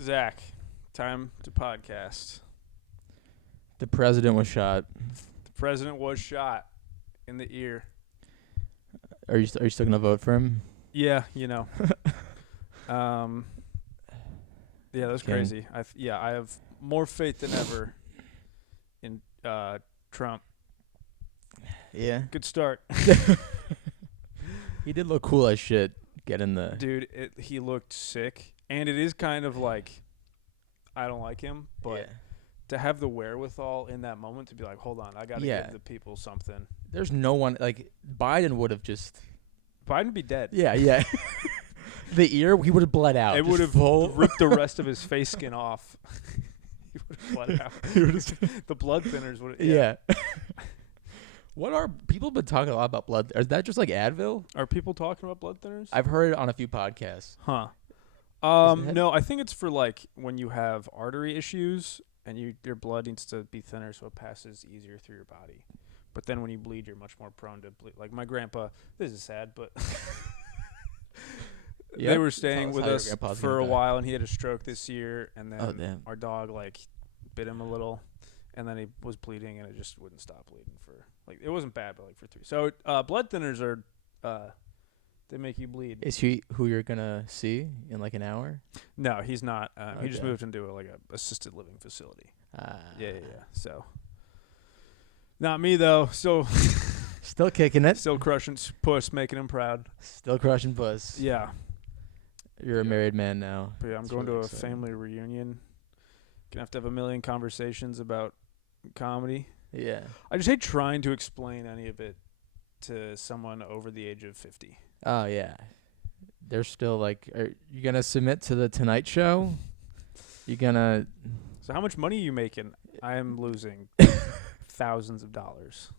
Zach, time to podcast. The president was shot. The president was shot in the ear. Are you still gonna vote for him? Yeah, you know. Yeah, that's crazy. I have more faith than ever in Trump. Yeah. Good start. He did look cool as shit getting the... Dude, he looked sick. And it is kind of like, I don't like him, but to have the wherewithal in that moment to be like, hold on, I got to give the people something. There's no one... Like, Biden would have just... Biden would be dead. Yeah. The ear, he would have bled out. It would have ripped the rest of his face skin off. He would have bled out. The blood thinners would have... Yeah. What are... People have been talking a lot about blood... Is that just like Advil? Are people talking about blood thinners? I've heard it on a few podcasts. Huh. No, I think it's for like when you have artery issues and your blood needs to be thinner so it passes easier through your body. But then when you bleed, you're much more prone to bleed. Like my grandpa, this is sad, but they were staying with us for a while, and he had a stroke this year, and then our dog like bit him a little, and then he was bleeding, and it just wouldn't stop bleeding for like it wasn't bad, but like for 3. So blood thinners are they make you bleed. Is he who you're gonna see in like an hour? No, he's not. He just moved into a assisted living facility. Yeah. So, not me though. So, still kicking it. Still crushing puss, making him proud. Still crushing puss. Yeah. You're a married man now. But yeah, I'm going to a family reunion. Gonna have to have a million conversations about comedy. Yeah. I just hate trying to explain any of it to someone over the age of 50. Oh, yeah. They're still like, are you going to submit to the Tonight Show? You going to... So how much money are you making? I am losing thousands of dollars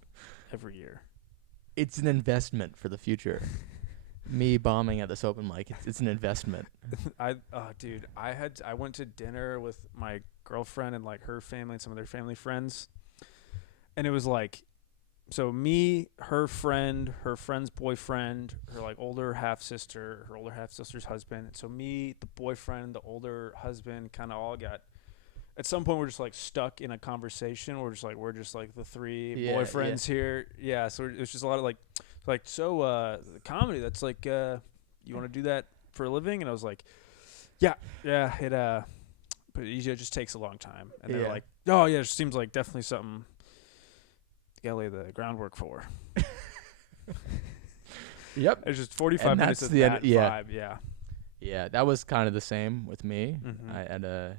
every year. It's an investment for the future. Me bombing at this open mic, it's an investment. Dude, I went to dinner with my girlfriend and like her family and some of their family friends. And it was like, so me, her friend's boyfriend, her like older half sister, her older half sister's husband. So me, the boyfriend, the older husband, kind of all got. At some point, we're just like stuck in a conversation. We're just like the 3 boyfriends here. Yeah. So it was just a lot of like the comedy. That's like, you want to do that for a living? And I was like, yeah. It but it just takes a long time. And they're like, oh yeah, it seems like definitely something. You gotta lay the groundwork for. Yep. It's just 45 minutes of that vibe. Yeah, that was kind of the same with me. Mm-hmm.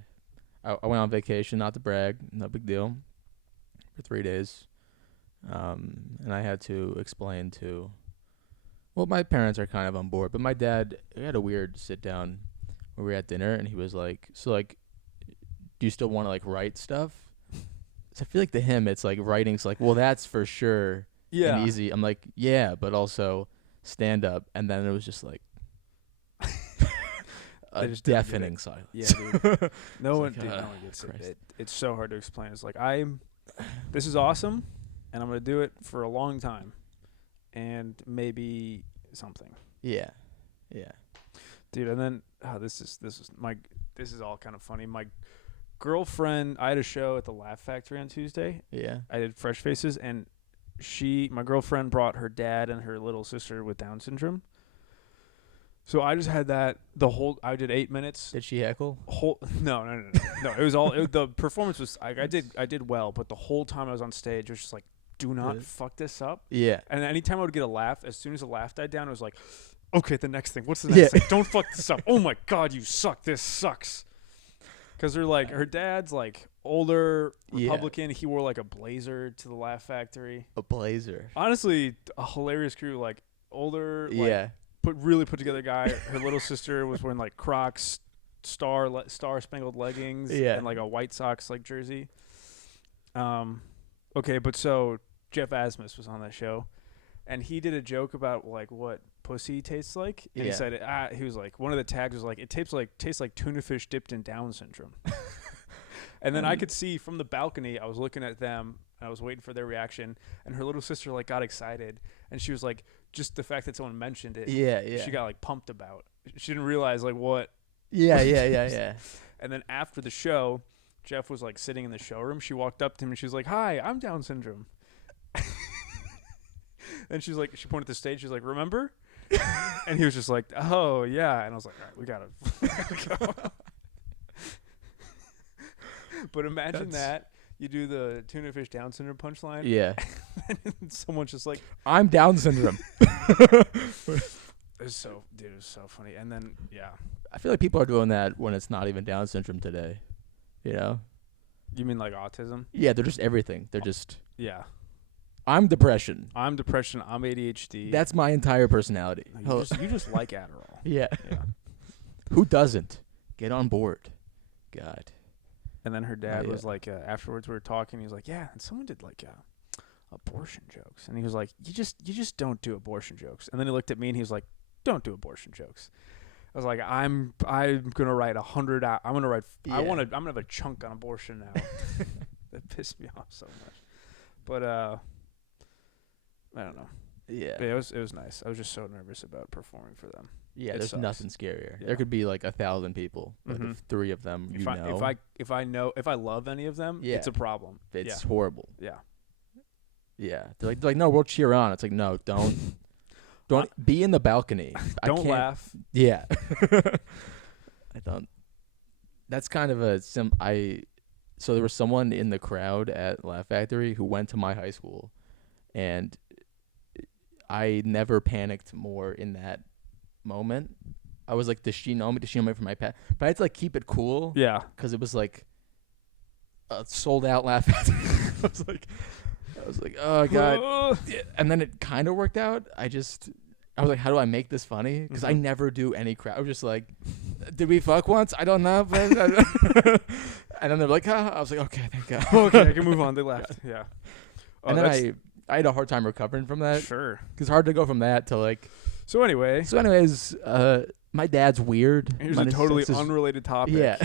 I went on vacation, not to brag, no big deal, for 3 days. And I had to explain to, well, my parents are kind of on board, but my dad, we had a weird sit down where we were at dinner, and he was like, so like, do you still want to like write stuff? I feel like to him, it's like writing's like, well, that's for sure and easy. I'm like, yeah, but also stand up. And then it was just like a deafening silence. Yeah, dude. No one gets it. It's so hard to explain. It's like, this is awesome, and I'm going to do it for a long time, and maybe something. Yeah. Dude, and then, this is all kind of funny. My girlfriend, I had a show at the Laugh Factory on Tuesday. Yeah. I did Fresh Faces, and my girlfriend brought her dad and her little sister with Down syndrome. So I just had that I did 8 minutes. Did she heckle? No. It was all, the performance was, I did well, but the whole time I was on stage, it was just like, do not fuck this up. Yeah. And anytime I would get a laugh, as soon as the laugh died down, it was like, okay, the next thing. What's the next thing? Don't fuck this up. Oh my God, you suck. This sucks. Because they're like, her dad's like older Republican. He wore like a blazer to the Laugh Factory. A blazer. Honestly, a hilarious crew. Like older, really put together guy. Her little sister was wearing like Crocs, star spangled leggings, and like a White Sox like jersey. Okay, but so Jeff Asmus was on that show, and he did a joke about like what pussy tastes like, and he said he was like, one of the tags was like, it tastes like tuna fish dipped in Down syndrome. And then I could see from the balcony, I was looking at them, and I was waiting for their reaction, and her little sister like got excited, and she was like, just the fact that someone mentioned it, she got like pumped about. She didn't realize like what. Yeah. And then after the show, Jeff was like sitting in the showroom. She walked up to him and she was like, "Hi, I'm Down syndrome." And she's like, she pointed to the stage. She's like, "Remember?" And he was just like, "Oh yeah." And I was like, "All right, we gotta go." But imagine that you do the tuna fish Down syndrome punchline. Yeah. And someone's just like, I'm Down syndrome. it was so funny. And then I feel like people are doing that when it's not even Down syndrome today. You know? You mean like autism? Yeah, they're just everything. They're just I'm depression. I'm depression. I'm ADHD. That's my entire personality. No, you just like Adderall. Yeah. Yeah. Who doesn't? Get on board. God. And then her dad was like, afterwards we were talking. He was like, "Yeah," and someone did like abortion jokes, and he was like, "You just don't do abortion jokes." And then he looked at me and he was like, "Don't do abortion jokes." I was like, "I'm gonna write 100 out. I'm gonna write. I'm gonna have a chunk on abortion now." That pissed me off so much. But I don't know. Yeah. But it was nice. I was just so nervous about performing for them. Yeah, It there's sucks. nothing scarier. Yeah. There could be like 1,000 people, but Mhm. if 3 of them If I love any of them, Yeah. it's a problem. it's horrible. Yeah. Yeah, they're like, no, we'll cheer on. It's like, no, don't be in the balcony. Don't laugh. Yeah, I don't. That's kind of a So there was someone in the crowd at Laugh Factory who went to my high school, and I never panicked more in that moment. I was like, does she know me? Does she know me from my past? But I had to like keep it cool. Yeah. Because it was like a sold out Laugh Factory. I was like, oh god. And then it kind of worked out. I was like, how do I make this funny? Because I never do any crowd. I was just like, did we fuck once? I don't know. But and then they're like, I was like, okay, thank God. Okay, I can move on. They left. Yeah. Oh, And then I had a hard time recovering from that. Sure. Because it's hard to go from that to like. So anyways, my dad's weird. Here's a totally unrelated topic. Yeah.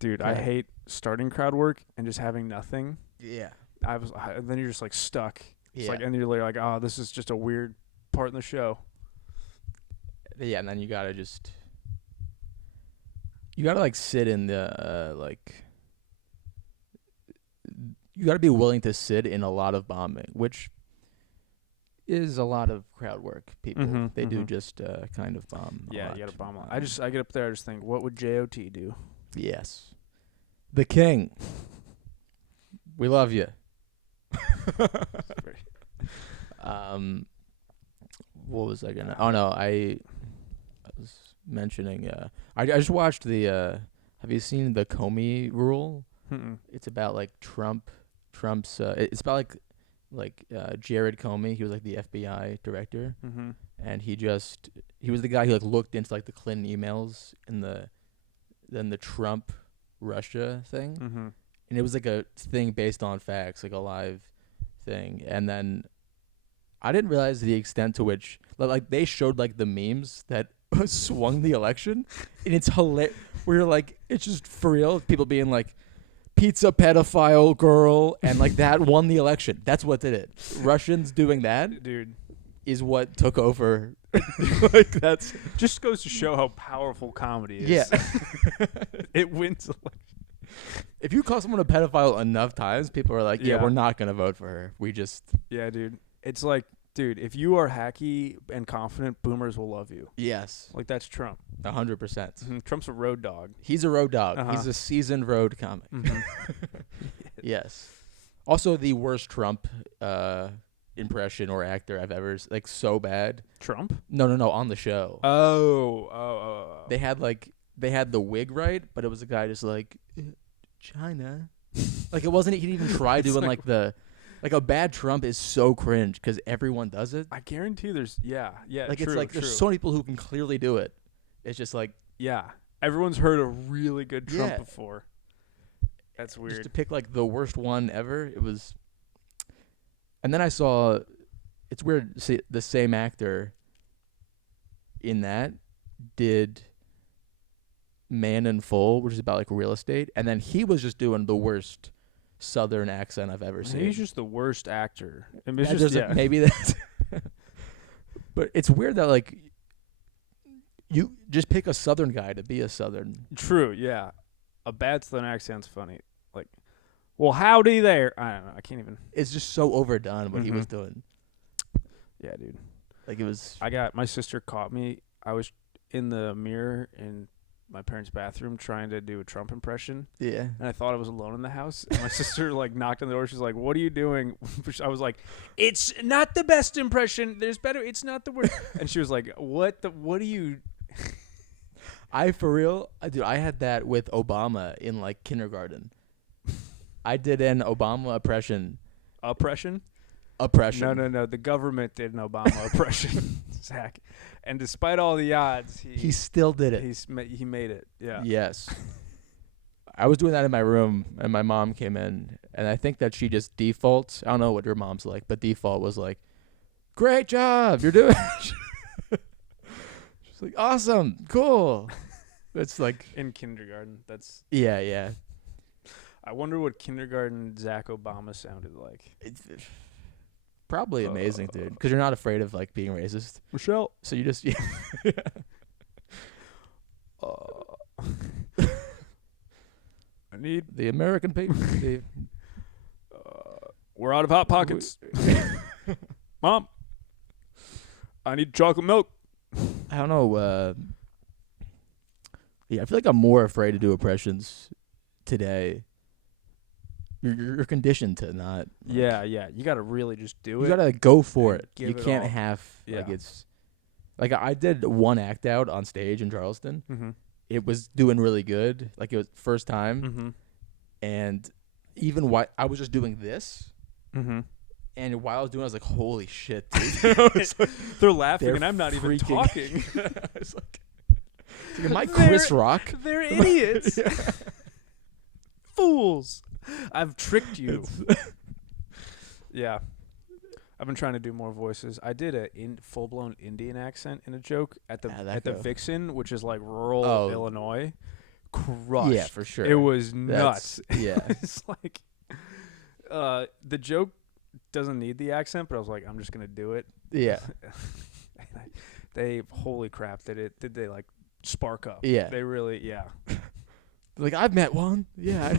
Dude, I hate starting crowd work and just having nothing. Yeah. Then you're just like stuck. It's Yeah. like, and you're like, oh, this is just a weird part in the show. Yeah, and then you gotta like sit in the you gotta be willing to sit in a lot of bombing, which is a lot of crowd work. People they do just kind of bomb. Yeah, you gotta bomb a lot. I get up there, I just think, what would JOT do? Yes, the king. We love you. What was I gonna? Oh no, I was mentioning. I just watched the. Have you seen the Comey Rule? It's about like Trump's. It's about like Jared Comey. He was like the FBI director, and he was the guy who like looked into like the Clinton emails and then the Trump Russia thing, and it was like a thing based on facts, like a live thing, and then. I didn't realize the extent to which, like, they showed, like, the memes that swung the election, and it's hilarious. Where you're like, it's just for real. People being like, pizza pedophile girl, and, like, that won the election. That's what did it. Russians doing that, dude, is what took over. Like, that's just goes to show how powerful comedy is. Yeah. It wins election. If you call someone a pedophile enough times, people are like, yeah, we're not going to vote for her. We just. Yeah, dude. It's like, dude, if you are hacky and confident, boomers will love you. Yes. Like, that's Trump. 100%. Trump's a road dog. He's a road dog. He's a seasoned road comic. Yes. Also, the worst Trump impression or actor I've ever, like, so bad. Trump? No, on the show. Oh. They had the wig right, but it was a guy just like, China. Like, it wasn't, he didn't even try doing, like the... Like, a bad Trump is so cringe because everyone does it. I guarantee there's, like, it's like there's so many people who can clearly do it. It's just like, everyone's heard a really good Trump before. That's weird. Just to pick, like, the worst one ever, it was. And then I saw, it's weird, the same actor in that did Man in Full, which is about, like, real estate. And then he was just doing the worst Southern accent I've ever seen. He's just the worst actor. I mean, maybe that's. But it's weird that, like, You just pick a Southern guy to be a Southern. True, yeah. A bad Southern accent's funny. Like, well, howdy there. I don't know. I can't even. It's just so overdone what he was doing. Yeah, dude. Like, it was. My sister caught me. I was in the mirror in my parents' bathroom trying to do a Trump impression. Yeah. And I thought I was alone in the house. And my sister, like, knocked on the door. She's like, what are you doing? I was like, it's not the best impression. There's better. It's not the worst. And she was like, what are you... For real, dude, I had that with Obama in, like, kindergarten. I did an Obama oppression. Oppression? Oppression. No. The government did an Obama oppression, Zach. And despite all the odds, he still did it. He made it. Yeah. Yes. I was doing that in my room, and my mom came in, and I think that she just defaults. I don't know what your mom's like, but default was like, "Great job, you're doing." She's like, "Awesome, cool." It's like in kindergarten. That's yeah. I wonder what kindergarten Zach Obama sounded like. It's probably amazing, dude, because you're not afraid of like being racist. Michelle. So you just I need the American people. We're out of Hot Pockets. Mom, I need chocolate milk. I don't know. Yeah, I feel like I'm more afraid to do impressions today. You're conditioned to not. Like, yeah. You got to really just do it. You got to go for it. You give it can't all. half. Yeah. Like it's. Like I did one act out on stage in Charleston. Mm-hmm. It was doing really good. Like it was first time. Mm-hmm. And even while I was just doing this. Mm-hmm. And while I was doing it, I was like, holy shit, dude. I was like, they're laughing they're and I'm not even freaking- talking. I was like, am I Chris Rock? They're idiots. Fools. I've tricked you. Yeah. I've been trying to do more voices. I did a full-blown Indian accent in a joke at the Vixen, which is like rural Illinois. Crushed. Yeah, for sure. It was nuts. Yeah. It's like the joke doesn't need the accent, but I was like, I'm just gonna do it. Yeah. They holy crap! Did they like spark up? Yeah. They really Like I've met one. Yeah.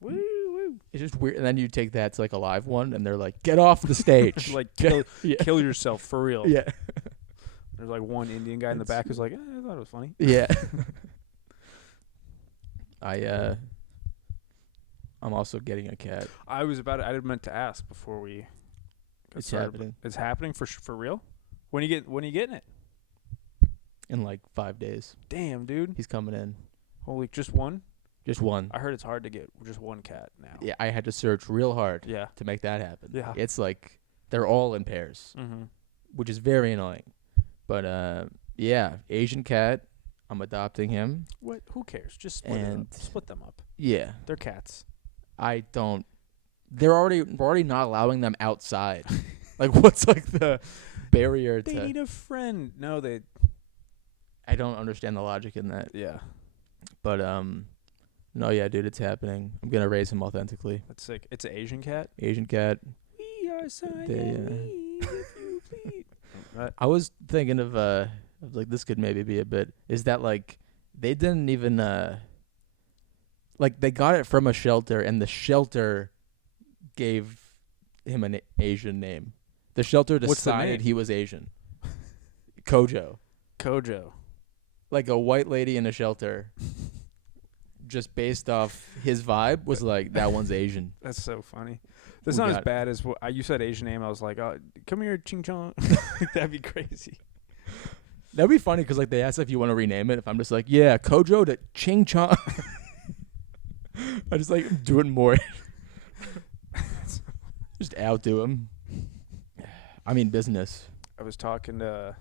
Woo woo. It's just weird. And then you take that to like a live one, and they're like, "Get off the stage! Like kill yourself for real." Yeah. There's like one Indian guy in the back who's like, I thought it was funny. Yeah. I'm also getting a cat. I meant to ask before we. It's happening. It's happening for real. When are you getting it? In like 5 days. Damn, dude. He's coming in. Holy, just one? Just one. I heard it's hard to get just one cat now. Yeah, I had to search real hard. Yeah. To make that happen. Yeah. It's like they're all in pairs, which is very annoying. But yeah, Asian cat. I'm adopting him. What? Who cares? Just split them up. Yeah. They're cats. I don't. We're already not allowing them outside. Like, what's like the barrier to? They need a friend. No, they. I don't understand the logic in that. Yeah. But no, yeah, dude, it's happening. I'm gonna raise him authentically. That's sick. It's an Asian cat. Asian cat. We are Siamese, if you please. I was thinking of like this could maybe be a bit. Is that like they didn't even like they got it from a shelter and the shelter gave him an Asian name. The shelter decided he was Asian. Kojo. Like a white lady in a shelter. Just based off his vibe was like that one's Asian. That's so funny. That's not as bad as what you said Asian name. I was like, oh, come here, Ching Chong. That'd be crazy. That'd be funny because like they asked if you want to rename it. If I'm just like, yeah, Kojo to Ching Chong. I just like doing more. Just outdo him. I mean business. I was talking to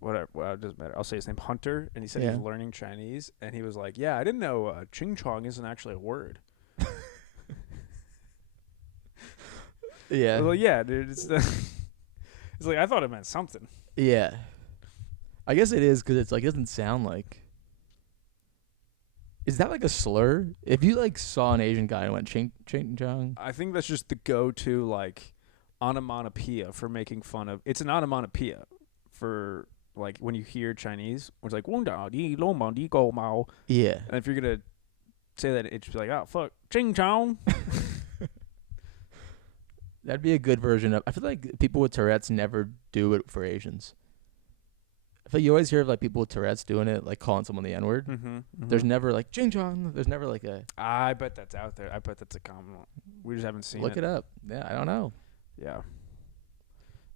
whatever. Well, it doesn't matter. I'll say his name, Hunter, and he said he was learning Chinese, and he was like, "Yeah, I didn't know Ching Chong isn't actually a word." Yeah. Well, yeah, dude. It's like I thought it meant something. Yeah. I guess it is because it's like it doesn't sound like. Is that like a slur? If you like saw an Asian guy and went Ching Chong, I think that's just the go-to like onomatopoeia for making fun of. It's an onomatopoeia for like when you hear Chinese, it's like "Wong dao di lo mao di go mao," Yeah. and if you're gonna say that, it's just like, "Oh fuck, ching chong." That'd be a good version of. I feel like people with Tourette's never do it for Asians. I feel like you always hear of like people with Tourette's doing it, like calling someone the N word. There's never like ching chong. There's never like a. I bet that's out there. I bet that's a common one. We just haven't seen it. Look it up. Yeah, I don't know. Yeah.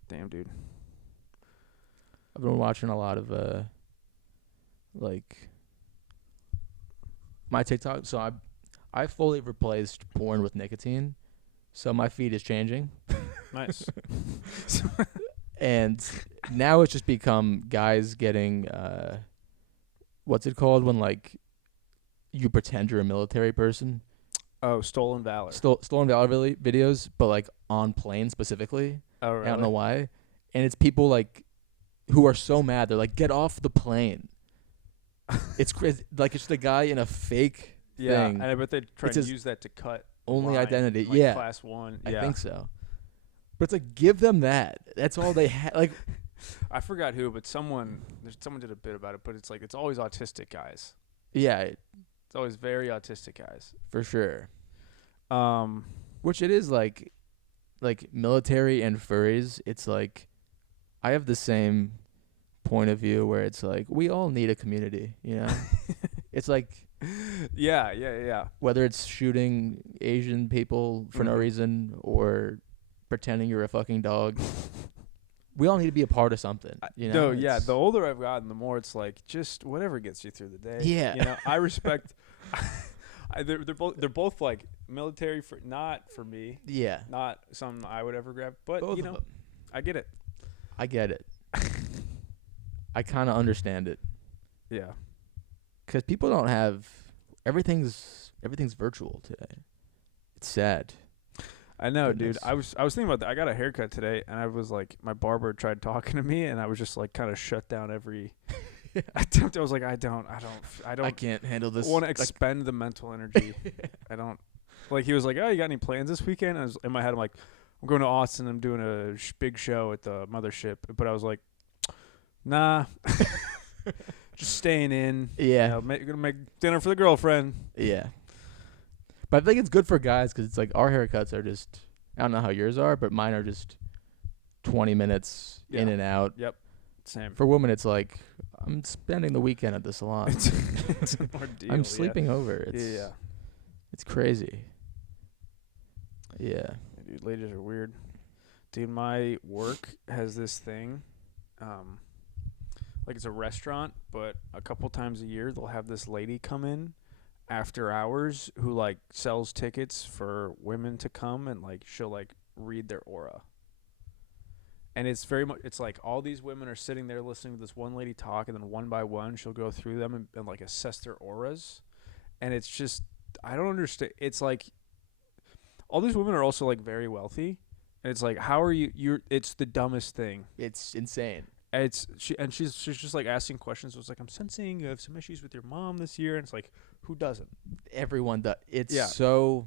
Damn, dude. I've been watching a lot of like my TikTok. So I fully replaced porn with nicotine. So my feed is changing. Nice. And now it's just become guys getting what's it called when like you pretend you're a military person? Oh, stolen valor. Stolen valor videos, but like on planes specifically. Oh, really? I don't know why. And it's people like who are so mad. They're like, "Get off the plane." It's crazy. Like it's the guy in a fake Yeah, thing. and I bet they try to use that to cut Only line, identity. like Yeah. Class 1. I Yeah. think so. But it's like, give them that. That's all they have. Like, I forgot who, but someone did a bit about it, but it's like, it's always autistic guys. yeah, It's always very autistic guys. for sure. Which it is like military and furries. It's like, I have the same point of view where it's like, we all need a community, you know? It's like, Yeah. whether it's shooting Asian people for no reason or pretending you're a fucking dog, we all need to be a part of something. You know? No, yeah. The older I've gotten, the more it's like just whatever gets you through the day. Yeah. You know, I respect. They're both like military for not for me. Yeah. Not something I would ever grab, but Both you of know, them. I get it. I get it. I kind of understand it. Yeah. Because people don't have everything's virtual today. It's sad. I know, Goodness. dude. I was thinking about that. I got a haircut today, and I was like, my barber tried talking to me, and I was just like, kind of shut down every attempt. I was like, I can't handle this. want to expend the mental energy. I don't. Like he was like, oh, you got any plans this weekend? And I was, in my head, I'm like, I'm going to Austin. I'm doing a big show at the mothership. But I was like, nah, just staying in. Yeah. You know, gonna make dinner for the girlfriend. Yeah. But I think it's good for guys because it's like our haircuts are just, I don't know how yours are, but mine are just 20 minutes in and out. Yep. Same. For women, it's like, I'm spending the weekend at the salon. It's an ordeal. I'm sleeping over. It's crazy. Yeah. Dude, ladies are weird. Dude, my work has this thing. Like it's a restaurant, but a couple times a year they'll have this lady come in after hours who like sells tickets for women to come, and like she'll like read their aura. And it's very much, it's like all these women are sitting there listening to this one lady talk, and then one by one she'll go through them and like assess their auras. And it's just, I don't understand. It's like all these women are also like very wealthy, and it's like, how are you're it's the dumbest thing. It's insane. She's just like asking questions. It was like, I'm sensing you have some issues with your mom this year, and it's like, who doesn't? Everyone does. It's Yeah. so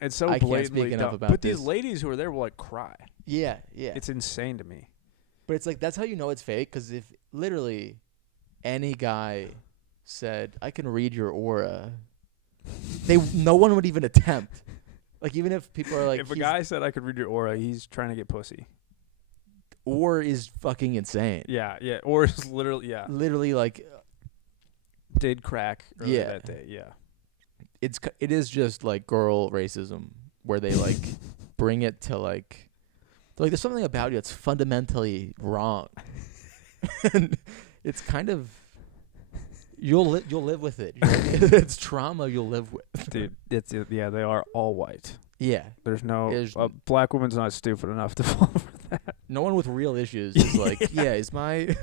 I blatantly can't speak enough dumb. about But this. these ladies who are there will like cry. yeah. It's insane to me. But it's like, that's how you know it's fake, because if literally any guy said, I can read your aura, no one would even attempt. Like, even if people are like, If a guy said I could read your aura, he's trying to get pussy. or is fucking insane. Yeah. Or is literally, Literally, like, did crack earlier Yeah. that day. Yeah. it is just like girl racism, where they like bring it to like, they're like, there's something about you that's fundamentally wrong. And it's kind of, you'll live with it. You know what I mean? It's trauma you'll live with. Dude, yeah, they are all white. Yeah. There's no, There's- a black woman's not stupid enough to fall for that. No one with real issues is like, yeah, is my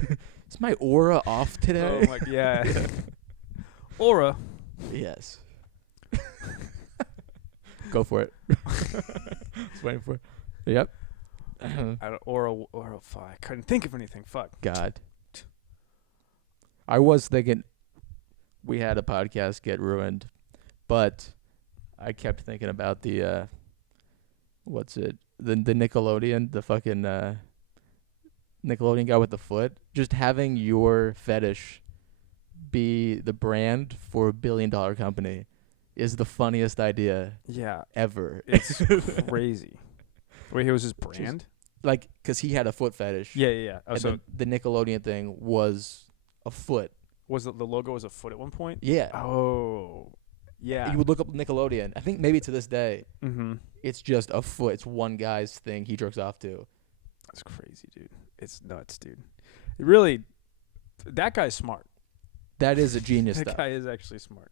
aura off today? Oh my, yeah. Aura. Yes. Go for it. Just waiting for it. Yep. I don't, aura, fuck. I couldn't think of anything. Fuck. God. I was thinking we had a podcast get ruined, but I kept thinking about the what's it? The Nickelodeon, the fucking Nickelodeon guy with the foot, just having your fetish be the brand for $1 billion company is the funniest idea Yeah, ever. it's crazy. Wait, it was his brand? Like, because he had a foot fetish. Yeah, yeah, yeah. Oh, and so the Nickelodeon thing was a foot. was the logo was a foot at one point? Yeah. Oh, yeah. You would look up Nickelodeon. I think maybe to this day, Mm-hmm. it's just a foot. It's one guy's thing he jerks off to. That's crazy, dude. It's nuts, dude. It really, that guy's smart. That is a genius That stuff. guy is actually smart.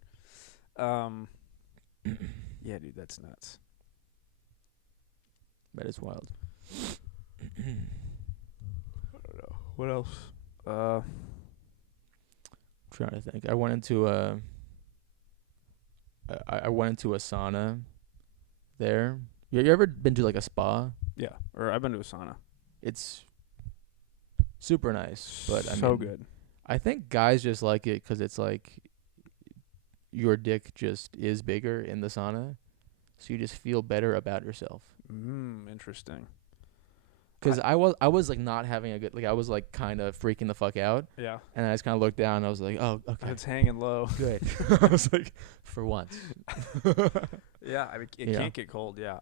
Yeah, dude, that's nuts. That is wild. I don't know. What else? I'm trying to think. I went into a sauna there. You ever been to like a spa? Yeah, or I've been to a sauna. It's super nice, but I so mean, good. I think guys just like it 'cause it's like your dick just is bigger in the sauna, so you just feel better about yourself. Interesting. 'Cause I was like not having a good, like I was like kind of freaking the fuck out, Yeah, and I just kind of looked down and I was like, oh, okay, it's hanging low. good. I was like, for once. Yeah, I mean, it Yeah. can't get cold. Yeah,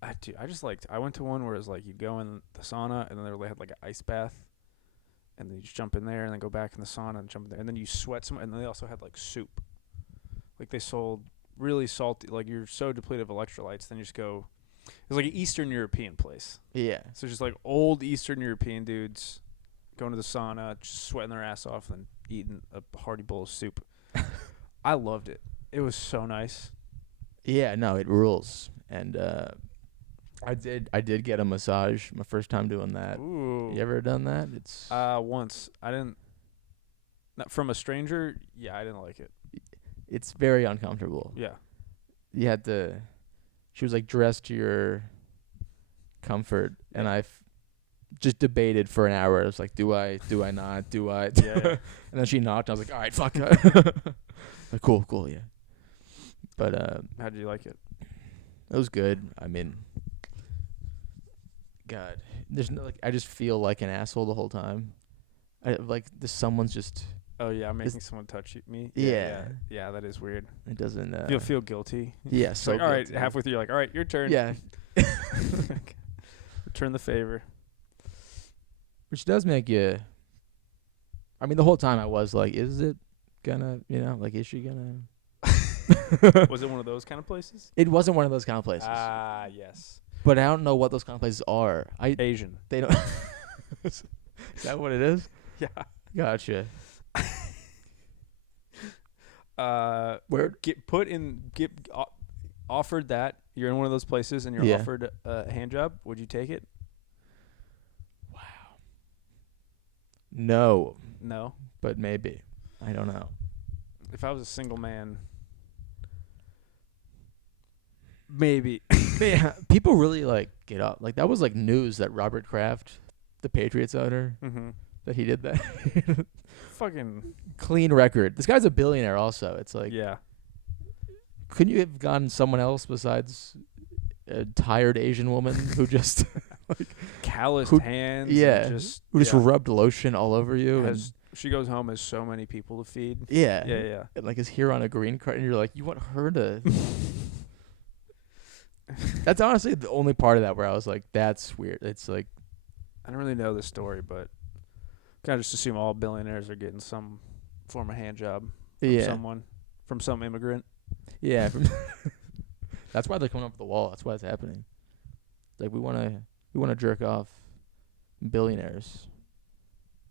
I went to one where it was like you go in the sauna and then they had like an ice bath, and then you just jump in there and then go back in the sauna and jump in there and then you sweat some, and then they also had like soup. Like they sold really salty, like you're so depleted of electrolytes, then you just go. It was like an Eastern European place. Yeah. So just like old Eastern European dudes going to the sauna, just sweating their ass off and eating a hearty bowl of soup. I loved it. It was so nice. Yeah, no, it rules. And I did get a massage my first time doing that. Ooh. You ever done that? It's Once. I didn't. Not from a stranger. Yeah, I didn't like it. it's very uncomfortable. Yeah. You had to. She was like dressed to your comfort, and I just debated for an hour. I was like, do I not? Do I? Yeah. And then she knocked. And I was like, all right, fuck. Like, cool, yeah. But How did you like it? it was good. I mean, God, there's no like. I just feel like an asshole the whole time. Someone's just. Oh yeah, I'm making someone touch me. Yeah. Yeah, that is weird. It doesn't. You'll feel guilty. Yeah. It's So like, all right, guilty. halfway through, you're like, all right, your turn. Yeah. Return the favor. Which does make you. I mean, the whole time I was like, is it gonna, like, is she gonna? Was it one of those kind of places? It wasn't one of those kind of places. Ah, yes. But I don't know what those kind of places are. Asian. They don't. Is that what it is? Yeah. Gotcha. Where offered that you're in one of those places and you're Yeah. offered a hand job, would you take it? No, No. but maybe. I don't know. If I was a single man, maybe. Man, people really like get up. Like that was like news that Robert Kraft, the Patriots owner, Mm-hmm. that he did that. Fucking Clean record. This guy's a billionaire also. It's like, yeah. couldn't you have gotten someone else besides a tired Asian woman who just Calloused Who- hands. yeah, And just rubbed lotion all over you? she goes home has so many people to feed. Yeah. Yeah. And like is here on a green card, and you're like, you want her to. That's honestly the only part of that where I was like, that's weird. It's like, I don't really know the story, but kind of just assume all billionaires are getting some form of hand job from some immigrant. Yeah. That's why they're coming up with the wall. That's why it's happening. Like we want to jerk off billionaires.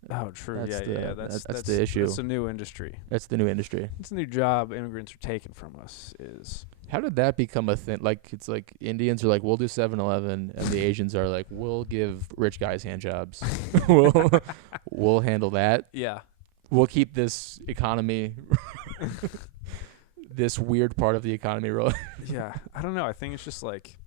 Oh, true. That's Yeah. that's the issue. That's a new industry. That's the new industry. It's a new job immigrants are taking from us. Is How did that become a thing? Like it's like Indians are like, we'll do 7-Eleven, and the Asians are like, we'll give rich guys hand jobs. we'll handle that. yeah. We'll keep this economy, this weird part of the economy rolling. Yeah. I don't know. I think it's just like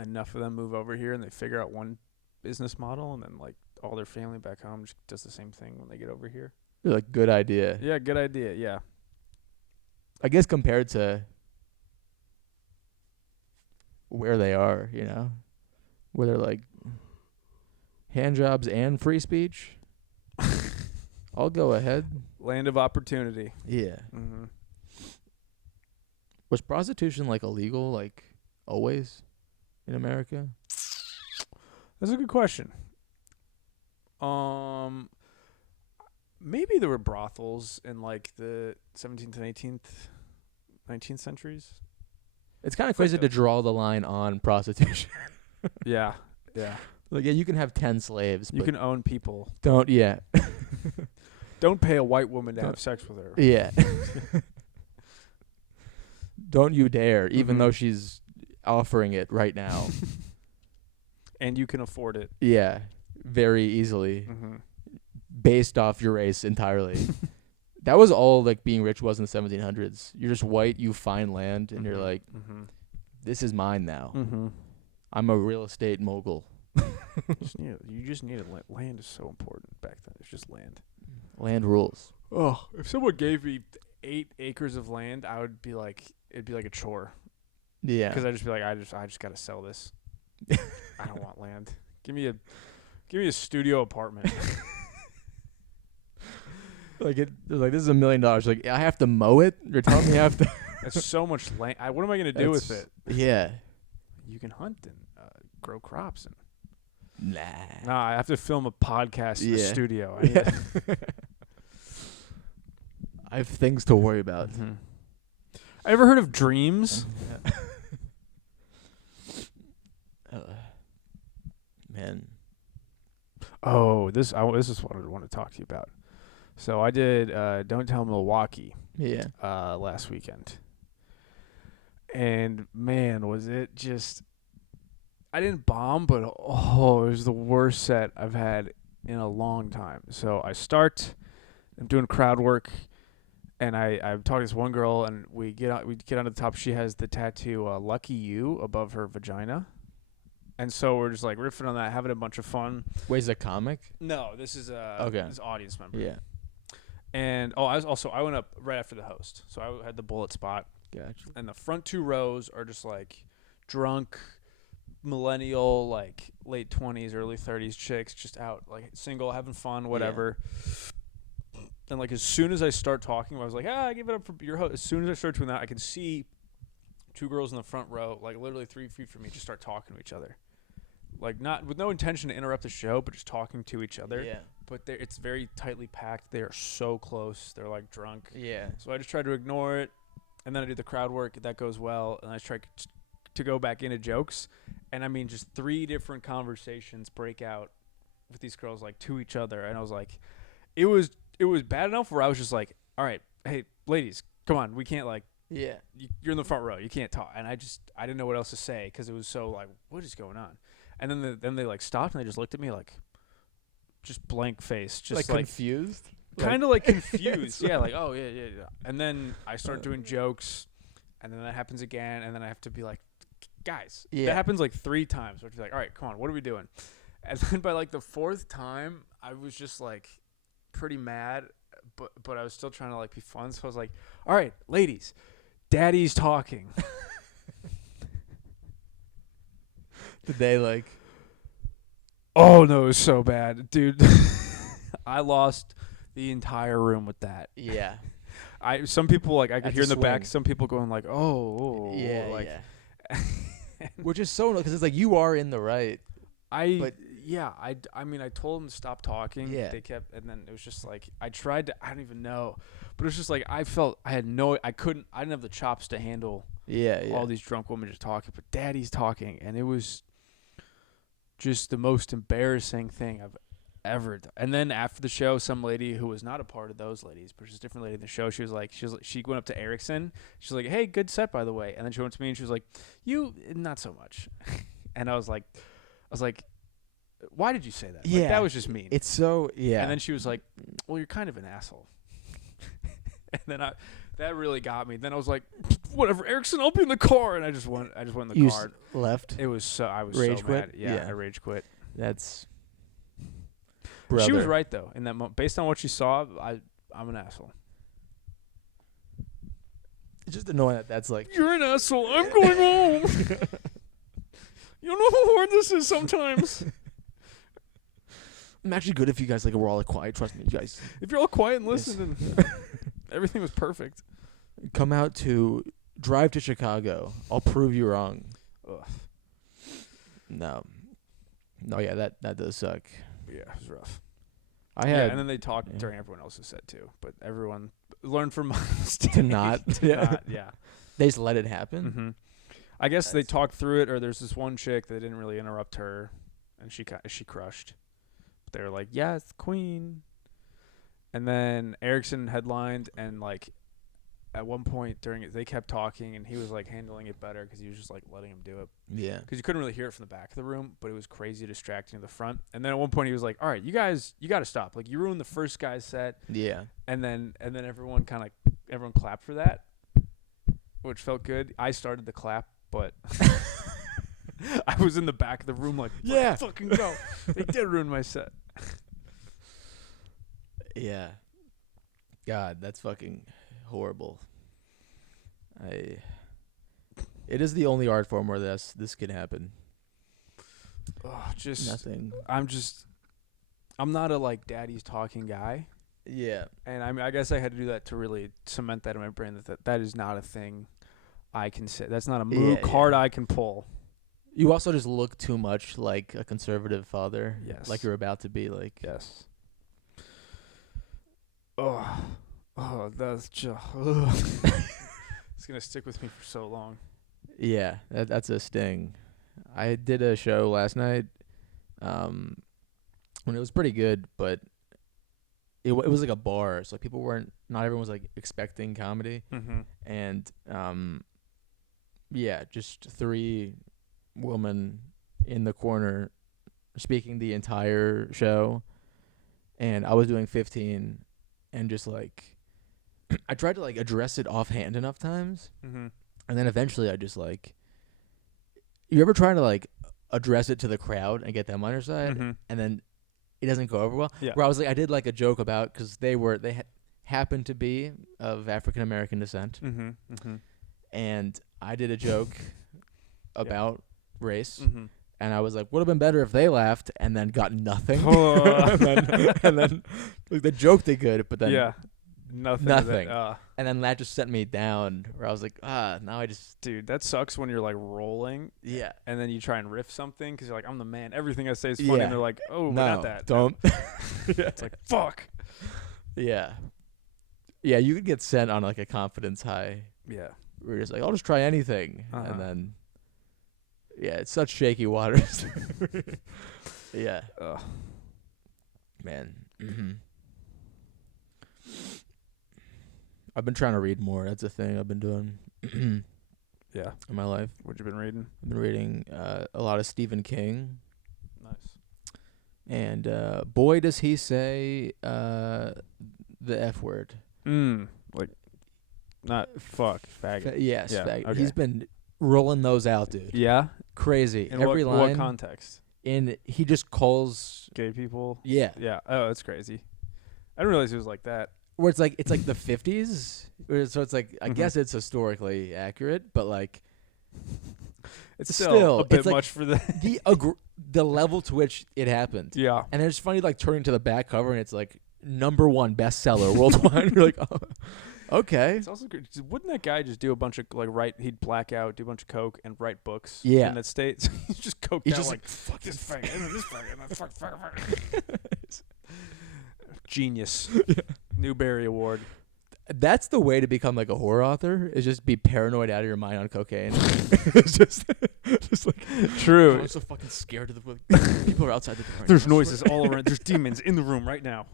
enough of them move over here and they figure out one business model, and then like all their family back home just does the same thing when they get over here. You're like, good idea. Yeah. Good idea. Yeah. I guess compared to where they are, where they're like hand jobs and free speech, I'll go ahead. Land of opportunity. Yeah. Mm-hmm. Was prostitution like illegal, like always in America? That's a good question. Maybe there were brothels in like the 17th and 19th centuries. It's kind of crazy to draw the line on prostitution. Yeah. Yeah. Like, yeah, you can have 10 slaves. You can own people. Don't, yeah. Don't pay a white woman to have sex with her. Yeah. Don't you dare, even though she's offering it right now. And you can afford it. Yeah, very easily. Mm-hmm. Based off your race entirely. That was all like being rich was in the 1700s. You're just white, you find land, and you're like, this is mine now. Mm-hmm. I'm a real estate mogul. You just need it. Land is so important back then. It's just land. Land rules. Oh, if someone gave me 8 acres of land, I would be like, it'd be like a chore. Yeah. Because I'd just be like, I just gotta sell this. I don't want land. Give me a studio apartment. Like this is $1 million. Like, I have to mow it. You're telling me I have to. That's so much land. What am I gonna do with it? Yeah. You can hunt and grow crops and. Nah. Nah, I have to film a podcast in the studio. I have things to worry about. Mm-hmm. Ever heard of dreams? Man. Oh, this is what I want to talk to you about. So I did Don't Tell Milwaukee. Yeah. Last weekend. And man, was it just I didn't bomb, but it was the worst set I've had in a long time. So I'm doing crowd work, and I'm talking to this one girl, and we get onto the top. She has the tattoo "Lucky You" above her vagina, and so we're just like riffing on that, having a bunch of fun. Wait, is it a comic? No, this is this audience member. Yeah. And I went up right after the host, so I had the bullet spot. Gotcha. And the front 2 rows are just like drunk, millennial, like late 20s, early 30s chicks, just out like single, having fun, whatever. Yeah. And like as soon as I start talking, I was like, give it up for your host. As soon as I start doing that, I can see 2 girls in the front row, like literally 3 feet from me, just start talking to each other. Like not with no intention to interrupt the show, but just talking to each other. Yeah. But it's very tightly packed. They are so close. They're like drunk. Yeah. So I just try to ignore it, and then I do the crowd work. That goes well, and I try to go back into jokes. And I mean, just 3 different conversations break out with these girls, like to each other. And I was like, it was bad enough where I was just like, all right, hey, ladies, come on, we can't like. Yeah. You're in the front row. You can't talk. And I didn't know what else to say because it was so like, what is going on? And then they like stopped and they just looked at me like, just blank face, just like confused, kind of like confused. Yeah, like oh yeah. And then I start doing jokes, and then that happens again, and then I have to be like, guys, that happens like 3 times. So I have to be like, all right, come on, what are we doing? And then by like the 4th time, I was just like pretty mad, but I was still trying to like be fun. So I was like, all right, ladies, daddy's talking. Did they like? Oh no, it was so bad, dude. I lost the entire room with that. Yeah. Some people like I could hear in the back. Some people going like, "Oh, yeah, like, yeah." Which is so because it's like you are in the right. I mean, I told them to stop talking. Yeah. They kept, and then it was just like I tried to. I don't even know, but it was just like I felt I didn't have the chops to handle. Yeah. All these drunk women just talking, but daddy's talking, and it was just the most embarrassing thing I've ever done. And then after the show, some lady who was not a part of those ladies, but she's a different lady in the show, she went up to Erickson. She's like, "Hey, good set, by the way." And then she went to me and she was like, "You, not so much." And I was like, "Why did you say that?" Like, that was just mean. It's so, yeah. And then she was like, "Well, you're kind of an asshole." And then that really got me. Then I was like, "Whatever, Erickson, I'll be in the car." And I just went in the car. Left. It was I was rage so quit? mad. Yeah, I rage quit. That's. Brother. She was right though. In that based on what she saw, I'm an asshole. It's just annoying that's like, "You're an asshole. I'm going home." You know how hard this is sometimes. I'm actually good if you guys like were all like quiet. Trust me, you guys. If you're all quiet and listen, then everything was perfect. Come out to drive to Chicago. I'll prove you wrong. Ugh. No. Yeah, that does suck. Yeah, it was rough. I had and then they talked during everyone else's set too. But everyone learned from my mistake. to not. Yeah. They just let it happen. Mm-hmm. I guess they talked through it, or there's this one chick that didn't really interrupt her, and she crushed. But they were like, "Yes, queen." And then Erickson headlined, and like at one point during it, they kept talking, and he was like handling it better because he was just like letting him do it. Yeah. Because you couldn't really hear it from the back of the room, but it was crazy distracting to the front. And then at one point he was like, "All right, you guys, you got to stop. Like you ruined the first guy's set." Yeah. And then everyone clapped for that, which felt good. I started the clap, but I was in the back of the room like, yeah, fucking go. They did ruin my set. Yeah. God, that's fucking horrible. It is the only art form where this could happen. Just nothing. I'm not a like daddy's talking guy. Yeah. And I mean, I guess I had to do that to really cement that in my brain that is not a thing I can say. That's not a card I can pull. You also just look too much like a conservative father. Yes. Like you're about to be like. Yes. Oh, that's just. It's gonna stick with me for so long. Yeah, that's a sting. I did a show last night, when it was pretty good, but it was like a bar, so not everyone was like expecting comedy, and just 3 women in the corner speaking the entire show, and I was doing 15, and just like I tried to like address it offhand enough times, and then eventually I just like. You ever try to like address it to the crowd and get them on your side, and then it doesn't go over well? Yeah. Where I was like, I did like a joke about because they happened to be of African American descent, and I did a joke about race, and I was like, would have been better if they laughed, and then got nothing, and then like the joke did good, but then nothing. And then that just sent me down where I was like, now I just... Dude, that sucks when you're like rolling. Yeah. And then you try and riff something because you're like, I'm the man. Everything I say is funny. And they're like, oh, no, not that. Don't. It's like, fuck. Yeah. Yeah, you could get sent on like a confidence high. Yeah. We're just like, I'll just try anything. And then, it's such shaky waters. Yeah. Man. I've been trying to read more. That's a thing I've been doing. Yeah. In my life. What you been reading? I've been reading a lot of Stephen King. Nice. And boy, does he say the F word. Like, not fuck, faggot. Yes, yeah, faggot. Okay. He's been rolling those out, dude. Yeah? Crazy. In every line. What context? He just calls... Gay people? Yeah. Yeah. Oh, that's crazy. I didn't realize it was like that. Where it's like the 50s, so it's like I guess it's historically accurate, but like it's still a bit like much for the the level to which it happened. Yeah, and it's funny like turning to the back cover and it's like #1 bestseller worldwide. You're like, oh, okay. It's also good. Wouldn't that guy just do a bunch of like he'd black out, do a bunch of coke, and write books? Yeah, in that state. He's just coked he's out just like fuck this faggot, and then this faggot, and then fuck. Genius. Yeah. Newbery Award. That's the way to become like a horror author, is just be paranoid out of your mind on cocaine. It's just like true. I'm so fucking scared of the people are outside the door. There's noises all around. There's demons in the room right now.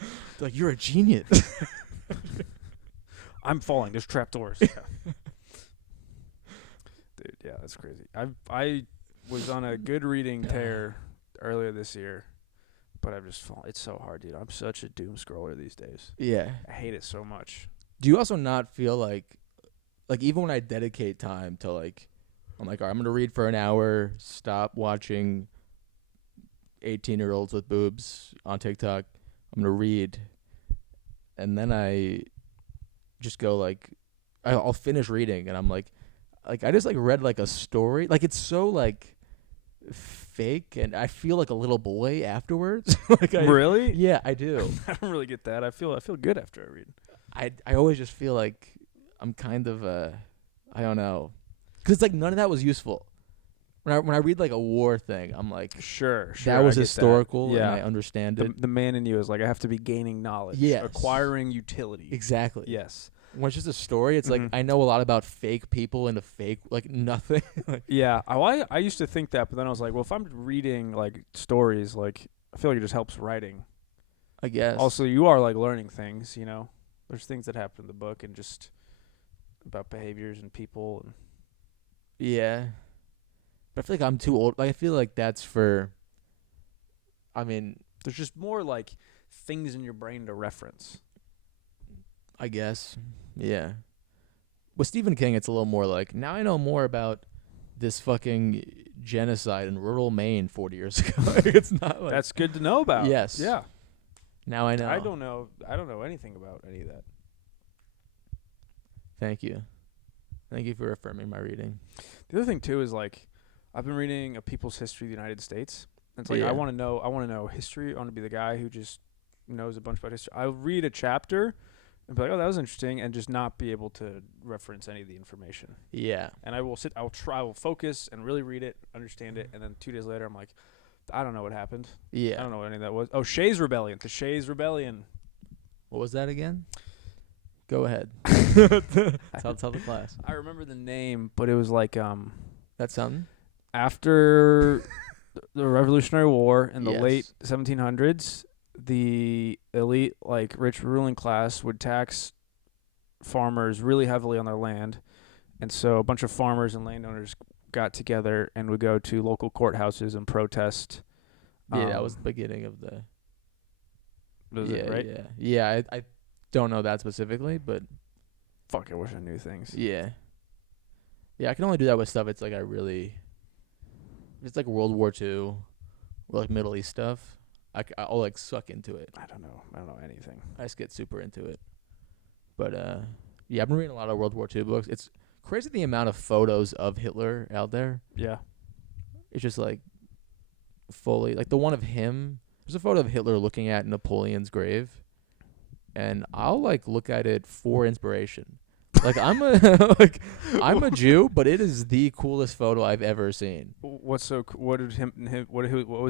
They're like, you're a genius. I'm falling. There's trapdoors. Yeah. Dude, yeah, that's crazy. I was on a good reading tear earlier this year. But I've just fallen. It's so hard, dude. I'm such a doom scroller these days. Yeah. I hate it so much. Do you also not feel like even when I dedicate time to like, I'm like, all right, I'm going to read for an hour, stop watching 18-year-olds with boobs on TikTok. I'm going to read. And then I just go like, I'll finish reading and I'm like I just like read like a story. Like it's so like, fake, and I feel like a little boy afterwards. Really? Yeah, I do. I don't really get that. I feel good after I read. I always just feel like I'm kind of I don't know, because it's like none of that was useful. When I read like a war thing, I'm like, Sure. that was I get historical, that. Yeah. and I understand it. The man in you is like, I have to be gaining knowledge, Yes. acquiring utility. Exactly. Yes. When it's just a story, it's like I know a lot about fake people and the fake like nothing. Yeah. I used to think that, but then I was like, well, if I'm reading like stories, like I feel like it just helps writing. I guess. Also, you are like learning things. There's things that happen in the book and just about behaviors and people. And yeah. But I feel like I'm too old. Like I feel like that's for. I mean, there's just more like things in your brain to reference. I guess. Yeah. With Stephen King, it's a little more like, now I know more about this fucking genocide in rural Maine 40 years ago. It's not like. That's good to know about. Yes. Yeah. Now I know. I don't know anything about any of that. Thank you. Thank you for affirming my reading. The other thing too is like, I've been reading A People's History of the United States. And it's like, I want to know history. I want to be the guy who just knows a bunch about history. I'll read a chapter and be like, oh, that was interesting, and just not be able to reference any of the information. Yeah. And I will focus and really read it, understand it, and then 2 days later I'm like, I don't know what happened. Yeah. I don't know what any of that was. Oh, Shays Rebellion. The Shays Rebellion. What was that again? Go ahead. Tell the class. I remember the name, but it was like That's something? after the Revolutionary War in the Yes. late 1700s, the elite, like rich ruling class, would tax farmers really heavily on their land. And so a bunch of farmers and landowners got together and would go to local courthouses and protest. Yeah, that was the beginning of the. Was it, right? Yeah. Yeah, I don't know that specifically, but. Fuck, I wish I knew things. Yeah. Yeah, I can only do that with stuff. It's like it's like World War II or like Middle East stuff. I'll like suck into it. I don't know anything. I just get super into it. But yeah, I've been reading a lot of World War II books. It's crazy the amount of photos of Hitler out there. Yeah. It's just like fully like the one of him. There's a photo of Hitler looking at Napoleon's grave, and I'll like look at it for inspiration. Like I'm a Jew, but it is the coolest photo I've ever seen. What was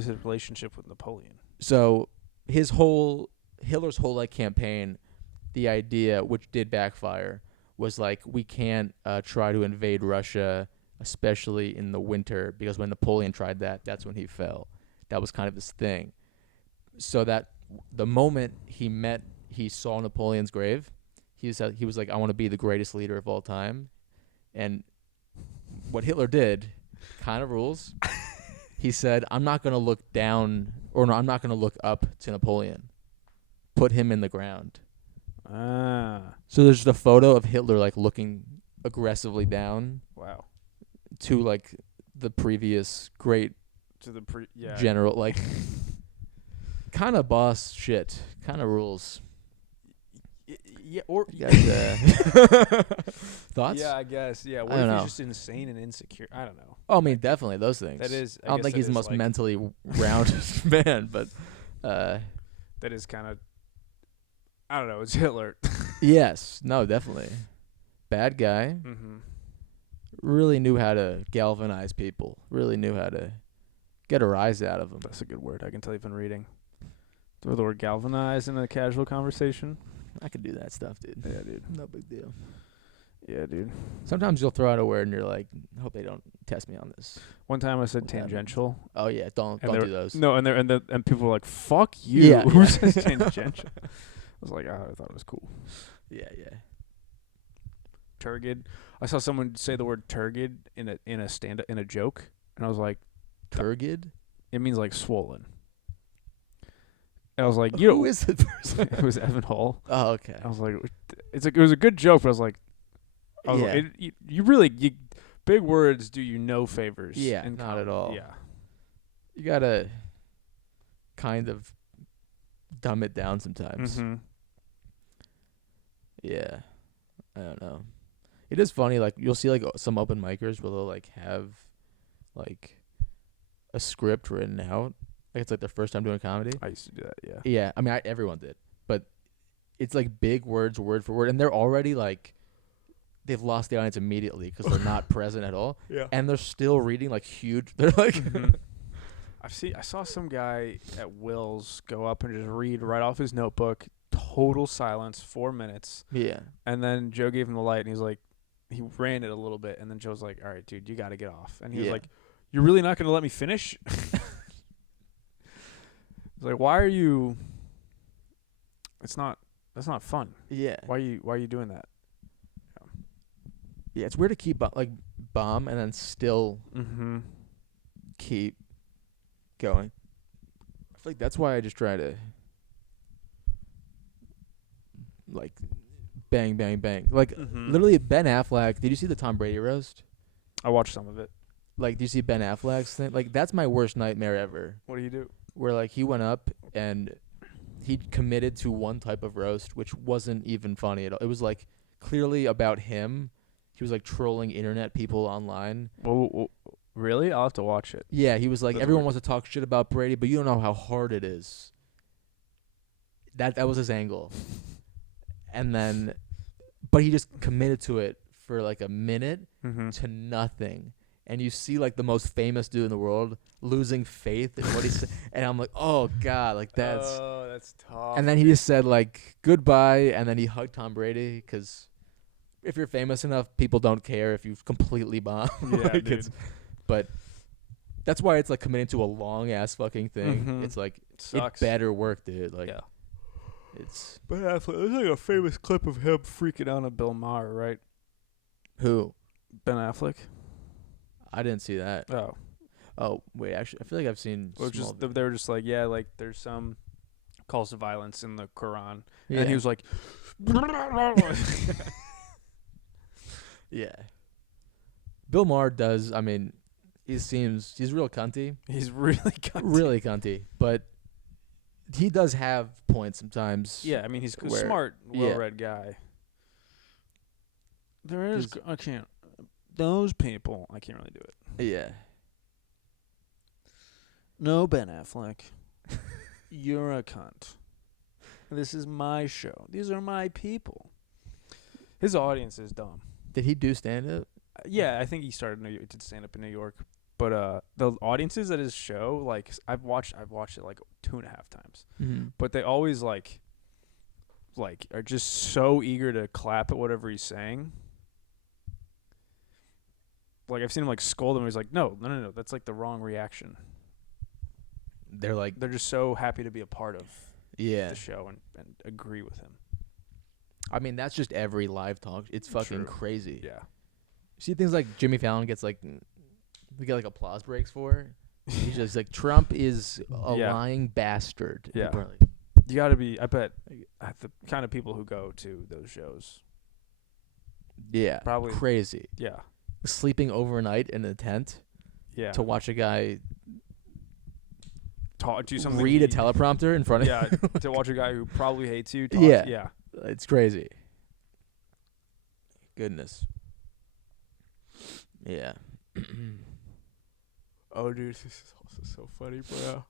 his relationship with Napoleon? So Hitler's whole like campaign, the idea, which did backfire, was like we can't try to invade Russia, especially in the winter, because when Napoleon tried that, that's when he fell. That was kind of his thing. So that the moment he saw Napoleon's grave, he was like, I want to be the greatest leader of all time. And what Hitler did kind of rules. He said, I'm not going to look down, or no, I'm not going to look up to Napoleon. Put him in the ground. Ah. So there's the photo of Hitler like looking aggressively down. Wow. To like the previous great general, like kind of boss shit, kind of rules. Yeah, or thoughts? Yeah, I guess. Yeah, what I don't if know. he's just insane and insecure? I don't know. Oh, I mean, definitely those things. That is. I don't think he's the most mentally rounded man, but that is kind of. I don't know. It's Hitler. Yes. No, definitely. Bad guy. Mm-hmm. Really knew how to galvanize people. Really knew how to get a rise out of them. That's a good word. I can tell you've been reading. Throw the word galvanize in a casual conversation. I could do that stuff, dude. Yeah, dude. No big deal. Yeah, dude. Sometimes you'll throw out a word and you're like, hope they don't test me on this. One time I said What tangential. Oh yeah, don't do those. No, and people were like, "Fuck you." Yeah, Who yeah. says tangential? I was like, I thought it was cool. Yeah, yeah. Turgid. I saw someone say the word turgid in a joke, and I was like, Turgid? it means like swollen. And I was like, Who is the person? It was Evan Hall. Oh, okay. I was like, it was a good joke, but I was like, Yeah. you really big words do you no favors. Yeah, in not comedy. at all. Yeah. You gotta kind of dumb it down sometimes. Mm-hmm. Yeah. I don't know. It is funny, like you'll see like some open micers where they'll like have like a script written out. Like it's like their first time doing comedy. I used to do that. Yeah. Yeah, I mean, everyone did, but it's like big words, word for word, and they're already like they've lost the audience immediately because they're not present at all, Yeah. and they're still reading like huge. They're like, I saw some guy at Will's go up and just read right off his notebook, total silence, 4 minutes, yeah, and then Joe gave him the light, and he's like, he ran it a little bit, and then Joe's like, all right, dude, you got to get off, and he was Yeah. like, you're really not going to let me finish? He's like, why are you? That's not fun. yeah, Why are you doing that? yeah. It's weird to keep bomb and then still Mm-hmm. keep going. I feel like that's why I just try to like bang, bang, bang. Like literally Ben Affleck. Did you see the Tom Brady roast? I watched some of it. Like, do you see Ben Affleck's thing? Like, that's my worst nightmare ever. What do you do? Where like he went up and he committed to one type of roast, which wasn't even funny at all. It was like clearly about him. He was like trolling internet people online. Well, really? I'll have to watch it. Yeah, he was like, That's everyone weird. wants to talk shit about Brady, but you don't know how hard it is. That was his angle. And then, but he just committed to it for like a minute Mm-hmm. to nothing. And you see like the most famous dude in the world losing faith in what he said. And I'm like, oh God, like that's. Oh, that's tough. And then he just said like goodbye, and then he hugged Tom Brady because if you're famous enough, people don't care if you've completely bombed. Yeah, Like, dude. but that's why it's like committing to a long ass fucking thing. Mhm. It's like Sucks. it better work, dude. Like Yeah. it's But there's like a famous clip of him freaking out on Bill Maher, right? who? Ben Affleck. I didn't see that. Oh, Oh wait, actually, I feel like I've seen. well, small just they were just like, yeah, like there's some calls to violence in the Quran, yeah. and he was like, yeah. Bill Maher does. I mean, he's real cunty, he's really cunty. really cunty, but he does have points sometimes. Yeah, I mean he's a Where- smart, yeah. well-read guy. There is, 'Cause- I can't. Those people, I can't really do it. Yeah. No, Ben Affleck, you're a cunt. This is my show. These are my people. His audience is dumb. Did he do stand up? Yeah, I think he started did stand up in New York, but the audiences at his show, like I've watched it like 2.5 times, Mm-hmm. but they always like are just so eager to clap at whatever he's saying. Like I've seen him like scold him. He's like, no, that's like the wrong reaction. They're like, They're just so happy to be a part of yeah. the show and agree with him. I mean, that's just every live talk. It's fucking True. crazy. Yeah. See things like Jimmy Fallon gets like, we get like applause breaks for. He's just like, Trump is a Yeah. lying bastard. Yeah. People are like, You got to be. I bet the kind of people who go to those shows. yeah, Probably- crazy. Yeah. Sleeping overnight in a tent Yeah. to watch a guy Do something. read a teleprompter in front of Yeah. To watch a guy who probably hates you. Yeah. Yeah. It's crazy. Goodness. Yeah. Oh, dude, this is also so funny, bro.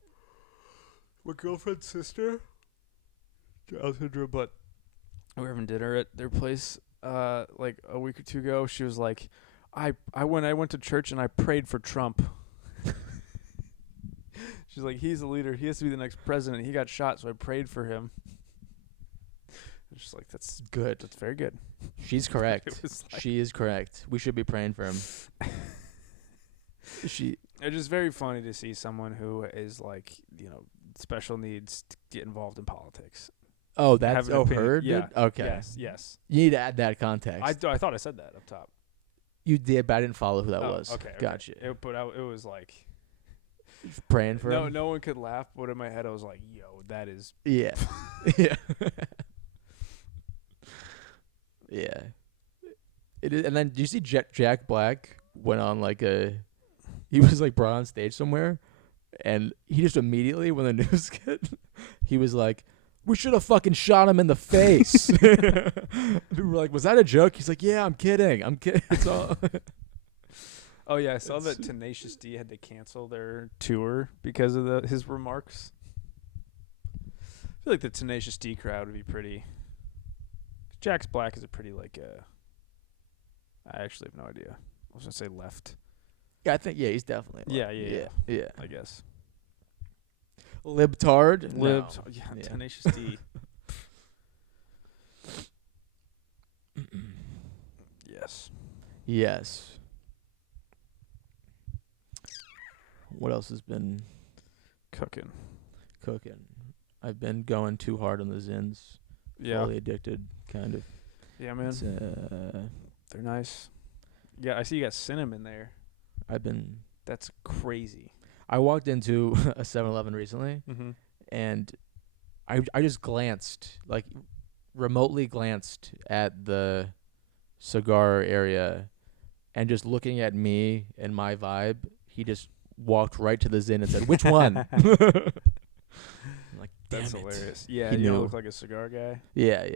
My girlfriend's sister, but we were having dinner at their place, like a week or two ago. She was like, I went to church and I prayed for Trump. She's like, he's the leader. He has to be the next president. He got shot, so I prayed for him. It's just like, that's Good. That's very good. She's correct. It was like- She is correct. We should be praying for him. She. It's just very funny to see someone who is like, special needs to get involved in politics. Oh, that's Have an opinion. her. Yeah. Dude? Okay. Yes. You need to add that context. I thought I said that up top. You did, but I didn't follow who that Oh, was. Okay. Gotcha. It was like Praying for him. no one could laugh, but in my head I was like, "Yo, that is." Yeah. Yeah. Yeah. It is, and then do you see Jack Black went on like he was like brought on stage somewhere, and he just immediately when the news he was like, we should have fucking shot him in the face. We were like, was that a joke? He's like, yeah, I'm kidding. It's all. Oh yeah, I saw that Tenacious D had to cancel their tour because of his remarks. I feel like the Tenacious D crowd would be pretty. Jax Black is a pretty I actually have no idea. I was gonna say left. Yeah, I think he's definitely Yeah. I guess. Libtard. Yeah. Yeah. Tenacious D. Yes. What else has been Cooking? I've been going too hard on the Zins. Yeah. Fully addicted, kind of. Yeah, man. It's, they're nice. Yeah, I see you got cinnamon there. That's crazy. I walked into a 7-Eleven recently, and I just glanced, like remotely glanced at the cigar area, and just looking at me and my vibe, he just walked right to the Zin and said, "Which one?" I'm like, damn, that's it. Hilarious. Yeah, He you knew. don't look like a cigar guy. Yeah.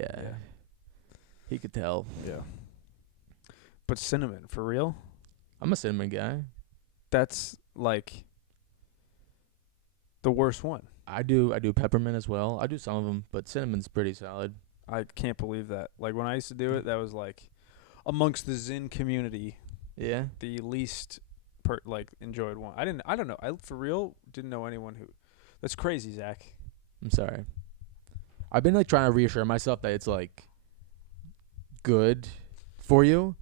He could tell. Yeah. But cinnamon, for real? I'm a cinnamon guy. That's like the worst one. I do peppermint as well. I do some of them, but cinnamon's pretty solid. I can't believe that. Like when I used to do it, that was like amongst the Zin community, Yeah. the least enjoyed one. I don't know. I for real didn't know anyone who. That's crazy, Zach. I'm sorry. I've been like trying to reassure myself that it's like good for you,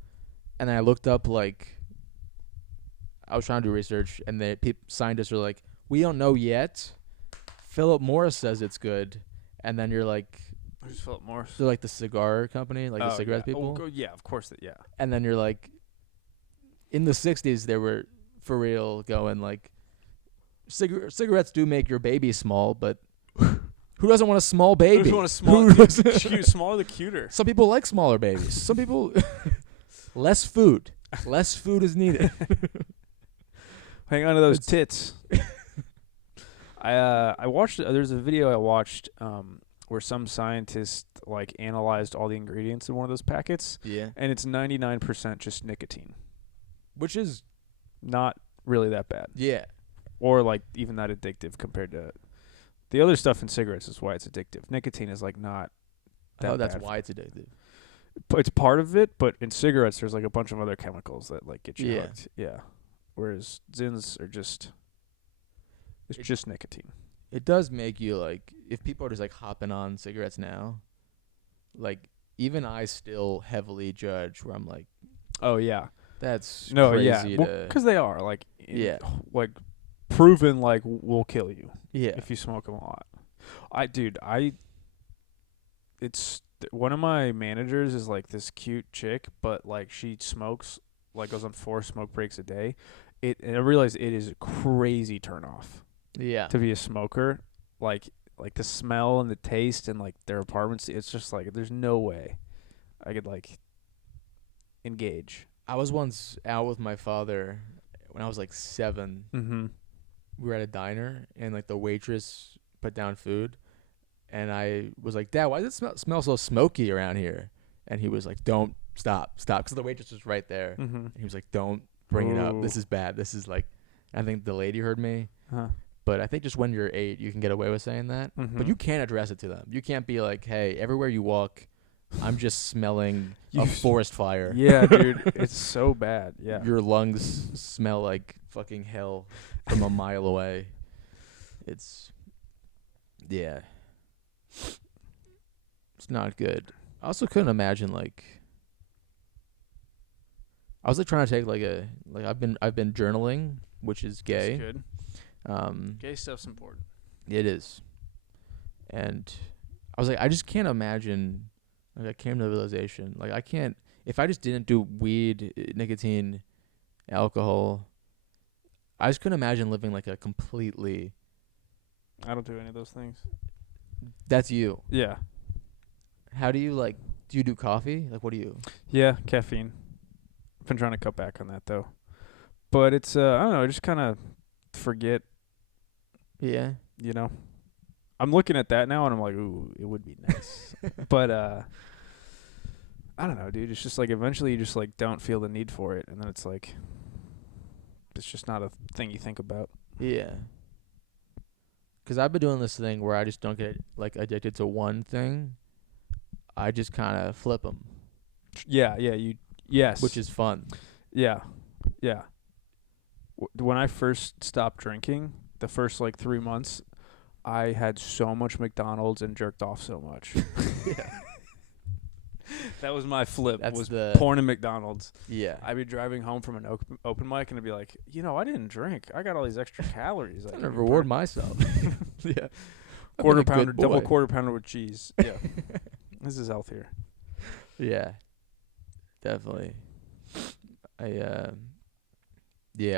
and then I looked up I was trying to do research, and the scientists are like, we don't know yet. Philip Morris says it's good, and then you're like, who's Philip Morris? they're like the cigar company, like the cigarette people. Oh, yeah, of course yeah. And then you're like, in the 60s, they were for real going like, cigarettes do make your baby small, but who doesn't want a small baby? Who doesn't want a small cute, smaller the cuter. Some people like smaller babies. Some people less food. Less food is needed. Hang on to those tits. I watched. There's a video I watched where some scientist analyzed all the ingredients in one of those packets. Yeah. And it's 99% just nicotine, which is not really that bad. Yeah. Or even that addictive compared to the other stuff in cigarettes. Is why it's addictive. Nicotine is not. That's why it's addictive. It's part of it, but in cigarettes there's a bunch of other chemicals that get you hooked. Yeah. Whereas Zins are just just nicotine. It does make you if people are just hopping on cigarettes now, even I still heavily judge where I'm like, oh yeah, that's crazy. Yeah, because they are proven will kill you. Yeah, if you smoke them a lot. It's one of my managers is this cute chick, but she smokes goes on 4 smoke breaks a day. And I realize it is a crazy turnoff. Yeah. To be a smoker, like the smell and the taste and their apartments, it's just there's no way I could engage. I was once out with my father when I was 7. Mm-hmm. We were at a diner and the waitress put down food, and I was like, "Dad, why does it smell so smoky around here?" And he was like, "Don't stop," because the waitress was right there. Mm-hmm. And he was like, "Don't bring it up. This is bad. This is I think the lady heard me. Huh. But I think just when you're 8, you can get away with saying that. Mm-hmm. But you can't address it to them. You can't be like, "Hey, everywhere you walk, I'm just smelling a forest fire." Yeah, dude, it's so bad. Yeah, your lungs smell like fucking hell from a mile away. It's not good. I also couldn't imagine I was trying to take I've been journaling, which is gay. That's good. Gay stuff's important. It is. And I was I just can't imagine. I came to the realization I can't, if I just didn't do weed, nicotine, alcohol. I just couldn't imagine living a completely. I don't do any of those things. That's you. Yeah. How do you do you do coffee? What do you? Yeah, caffeine. I've been trying to cut back on that though. But it's I don't know, I just kind of forget. Yeah. I'm looking at that now and I'm like, ooh, it would be nice. But I don't know, dude. It's just eventually you just don't feel the need for it, and then it's it's just not a thing you think about. Yeah. Because I've been doing this thing where I just don't get like addicted to one thing. I just kind of flip them. Yeah, yes. Which is fun. Yeah. When I first stopped drinking, the first 3 months, I had so much McDonald's and jerked off so much. Yeah. That was my flip. That's was the porn and McDonald's. Yeah. I'd be driving home from an open mic and I'd be like, I didn't drink. I got all these extra calories. I'm gonna reward myself. Yeah. Quarter pounder, double quarter pounder with cheese. Yeah. This is healthier. Yeah. Definitely.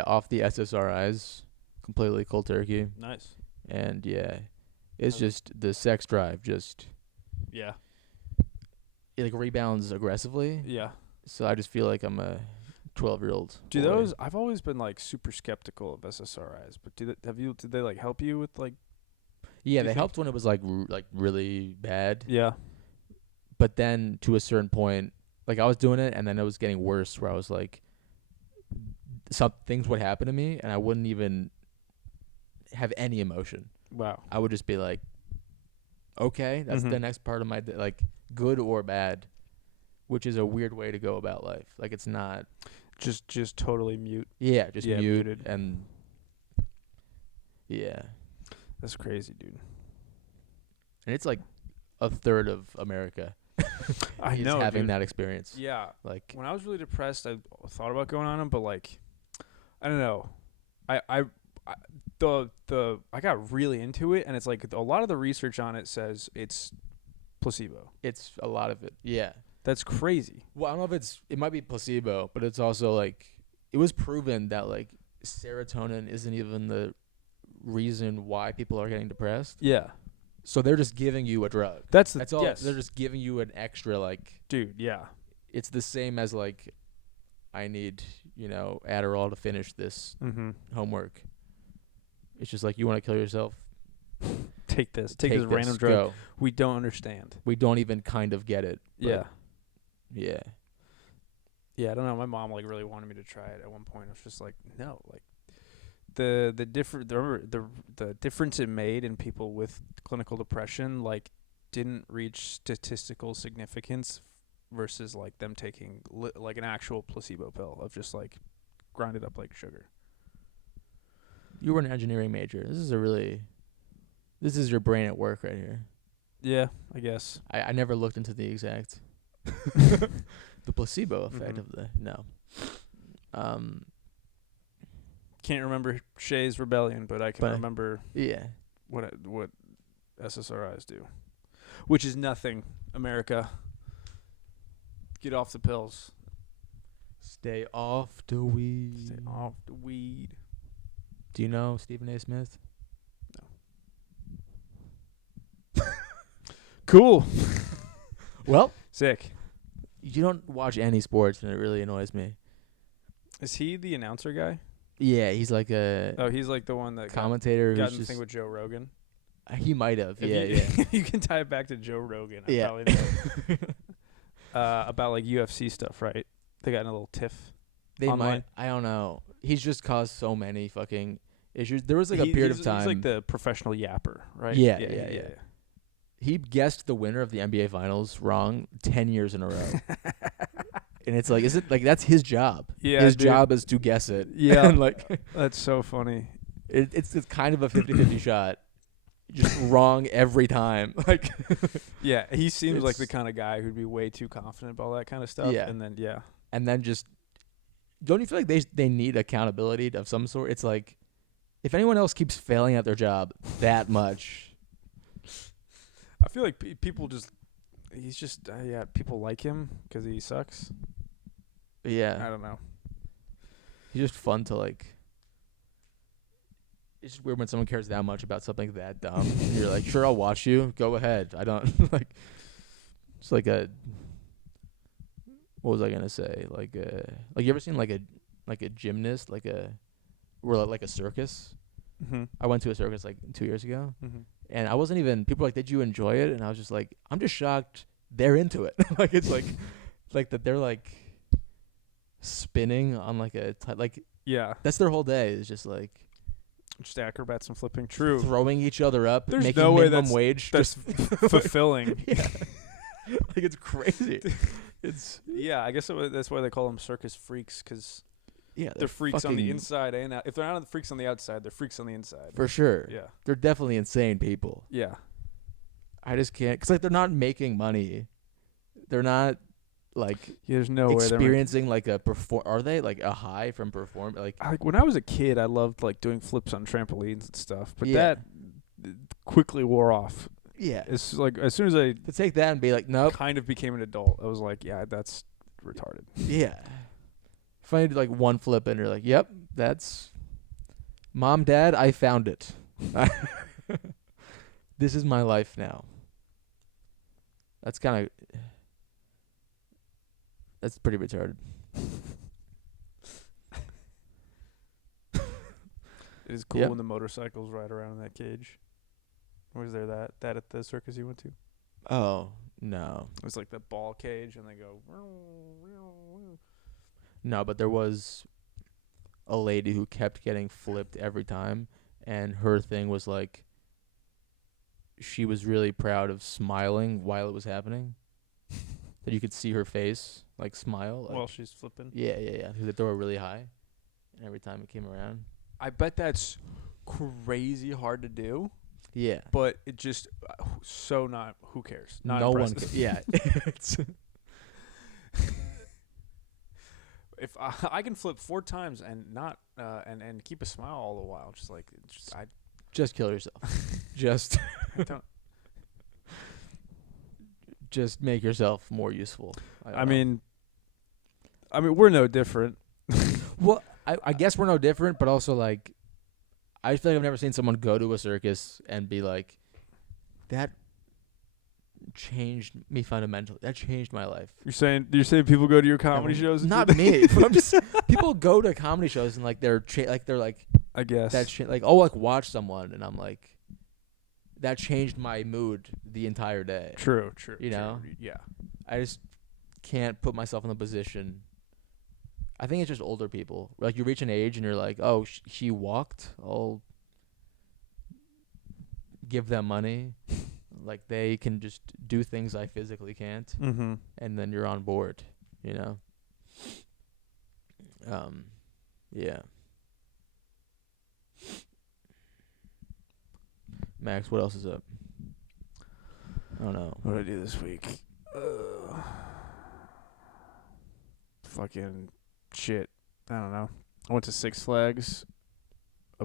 Off the SSRIs, completely cold turkey. Nice. And it's just the sex drive Yeah. it rebounds aggressively. Yeah. So I just feel like I'm a 12-year-old. I've always been super skeptical of SSRIs, but did they help you with Yeah, they helped when it was really bad. Yeah. But then to a certain point, I was doing it and then it was getting worse where I was some things would happen to me and I wouldn't even have any emotion. Wow. I would just be like, okay, that's the next part of my day, good or bad, which is a weird way to go about life. It's not just totally mute. Yeah, just muted. And yeah. That's crazy, dude. And it's a third of America. I know, having dude. that experience. Yeah. When I was really depressed, I thought about going on them, but I don't know. I got really into it, and it's a lot of the research on it says it's placebo. It's a lot of it. Yeah. That's crazy. Well, I don't know if it might be placebo, but it's also it was proven that serotonin isn't even the reason why people are getting depressed. Yeah. So they're just giving you a drug. That's all. Yes. They're just giving you an extra Dude, yeah. It's the same as I need, Adderall to finish this homework. It's just you want to kill yourself. Take this random drug. Go. We don't understand. We don't even kind of get it. Yeah. Yeah. Yeah, I don't know. My mom really wanted me to try it at one point. I was just no, the difference it made in people with clinical depression didn't reach statistical significance versus them taking an actual placebo pill of just grind it up like sugar. You were an engineering major. This is your brain at work right here. Yeah, I guess. I never looked into the exact the placebo effect of no. Can't remember Shay's rebellion, but I can remember what SSRIs do, which is nothing. America, get off the pills. Stay off the weed. Stay off the weed. Do you know Stephen A. Smith? No. Cool. Well, sick. You don't watch any sports, and it really annoys me. Is he the announcer guy? Yeah, he's he's the one that commentator got in the thing with Joe Rogan. He might have. You can tie it back to Joe Rogan. Yeah. Probably about UFC stuff, right? They got in a little tiff. They might. I don't know. He's just caused so many fucking issues. There was a period of time. He's the professional yapper, right? Yeah. He guessed the winner of the NBA Finals wrong 10 years in a row. And it's is it that's his job? Yeah, his job is to guess it. Yeah, and that's so funny. It's kind of a 50-50 shot, just wrong every time. Yeah, he seems like the kind of guy who'd be way too confident about all that kind of stuff. Yeah, and then just don't you feel like they need accountability of some sort? It's if anyone else keeps failing at their job that much, I feel like people just. He's just people like him because he sucks. Yeah, I don't know. He's just fun to It's just weird when someone cares that much about something that dumb. And you're sure, I'll watch you. Go ahead. I don't It's a. What was I gonna say? You ever seen a gymnast or a circus? Mm-hmm. I went to a circus 2 years ago. Mm-hmm. And I wasn't even. People were did you enjoy it? And I was just I'm just shocked they're into it. It's that they're spinning on Yeah. That's their whole day. Is just like Just acrobats and flipping. True. throwing each other up, There's making no way minimum wage. That's fulfilling. Yeah. Like it's crazy. Yeah, I guess that's why they call them circus freaks, because Yeah, they're freaks on the inside and out. If they're not freaks on the outside, they're freaks on the inside. for sure. Yeah. They're definitely insane people. Yeah. I just can't, because like they're not making money. They're not like There's no way experiencing like a Are they like a high from performing? like when I was a kid, I loved like doing flips on trampolines and stuff, but Yeah. that quickly wore off. Yeah. It's like as soon as I To take that and be like, nope. kind of became an adult, I was like, yeah, that's retarded. Yeah. If I do like one flip and you're like, yep, that's Mom, Dad, I found it. This is my life now. That's pretty retarded. It is cool Yep. when the motorcycles ride around in that cage. Was there that at the circus you went to? Oh, no. It was like the ball cage, and they go. No, but there was a lady who kept getting flipped every time, and her thing was like she was really proud of smiling while it was happening. That you could see her face like smile. Like, While she's flipping. yeah. Because they throw her really high, and every time it came around. I bet that's crazy hard to do, Yeah. but it just so not. Who cares? Not no impressive. one. Yeah. It's If I can flip 4 times and not and keep a smile all the while, I just kill yourself. Just don't. just make yourself more useful. I mean, we're no different. Well, I guess we're no different, but also like, I feel like I've never seen someone go to a circus and be like, that changed me fundamentally. That changed my life. You're saying people go to your comedy shows? And Not do that? me. But I'm just people go to comedy shows and like they're like I guess that like I'll like watch someone and I'm like, that changed my mood the entire day. True. You know? Yeah. I just can't put myself in the position. I think it's just older people. Like you reach an age and you're like, oh, she walked. I'll give them money. Like they can just do things I physically can't. Mm-hmm. And then you're on board, you know? Yeah. Max, what else is up? I don't know. What did I do this week? Fucking shit. I don't know. I went to Six Flags.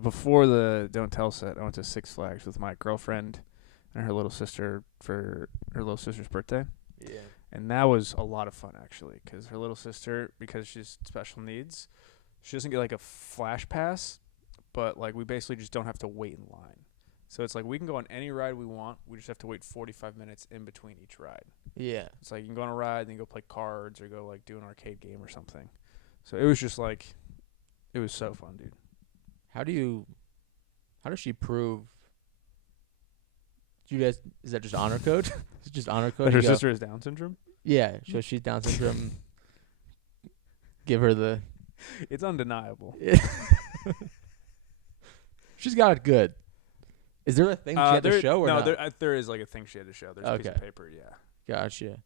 Before the Don't Tell set, I went to Six Flags with my girlfriend and her little sister for her little sister's birthday. Yeah. And that was a lot of fun, actually, because her little sister, because she's special needs, she doesn't get, like, a flash pass, but, like, we basically just don't have to wait in line. So it's like we can go on any ride we want. We just have to wait 45 minutes in between each ride. Yeah. It's like you can go on a ride, then you go play cards or go, like, do an arcade game or something. So it was just, like, it was so fun, dude. How does she prove? Is that just honor code? Is it just honor code? But her sister has Down syndrome? Yeah, so she's Down syndrome. Give her the. It's undeniable. She's got it good. Is there a thing she had to show or no, not? there is like a thing she had to show. There's a piece of paper, yeah. Gotcha.